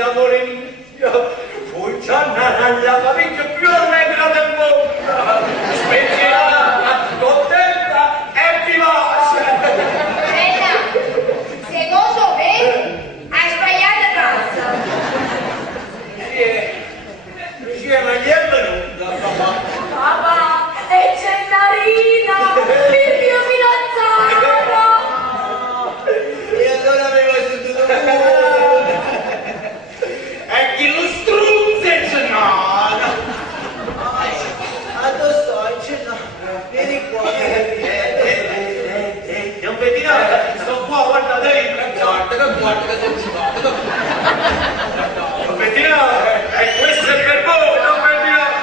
amore mio, poi c'è la famiglia più allegra del mondo, spensierata, contenta e vivace. Secondo me hai sbagliato casa. Sì, ma gli è venuta, papà. Papà, è Gennarina, il mio fidanzato. E allora aveva sentito e chi lo struzze c'è no. Dove stai? C'è no. Vieni qua. Non vedi nada? Sto qua, guarda guarda che se ci va. Non vedi nada? E questo è per voi, non vedi nada.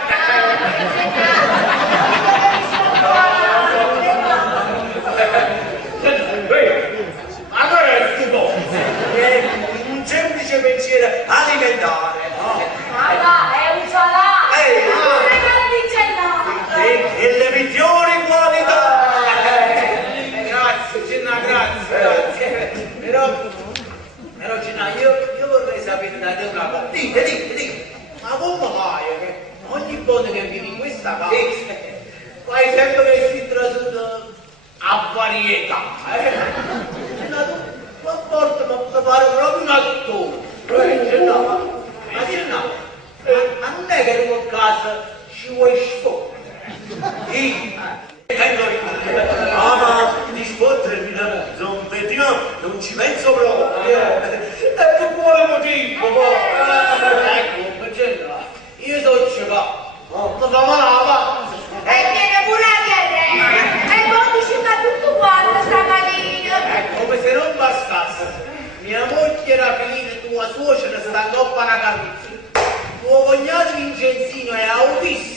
Allora è stupendo, è un semplice pensiero alimentare, no? Papà, è un salato. Un regalo di Gennaro. E le migliori qualità. Grazie, Gina, grazie. Però Gina, io vorrei sapere da te una cosa. Dite, ma come fai? Ogni volta che vieni in questa casa, fai sempre questi trasuto a varietà, Ma porta mi pare proprio un attore. Ma non è che in quel caso ci vuoi sfottere? Sì. Ma di sfottermi non vedi, no? Non ci penso proprio. E per quale motivo? Ecco, io so ci va. Ma fa malava. E viene pure a chiedere. E poi dici fa tutto quanto stamattina. Come se non bastasse, mia moglie Rapina e tua suocera sta in coppa una carrozza. Tuo cognato Vincenzino è autista.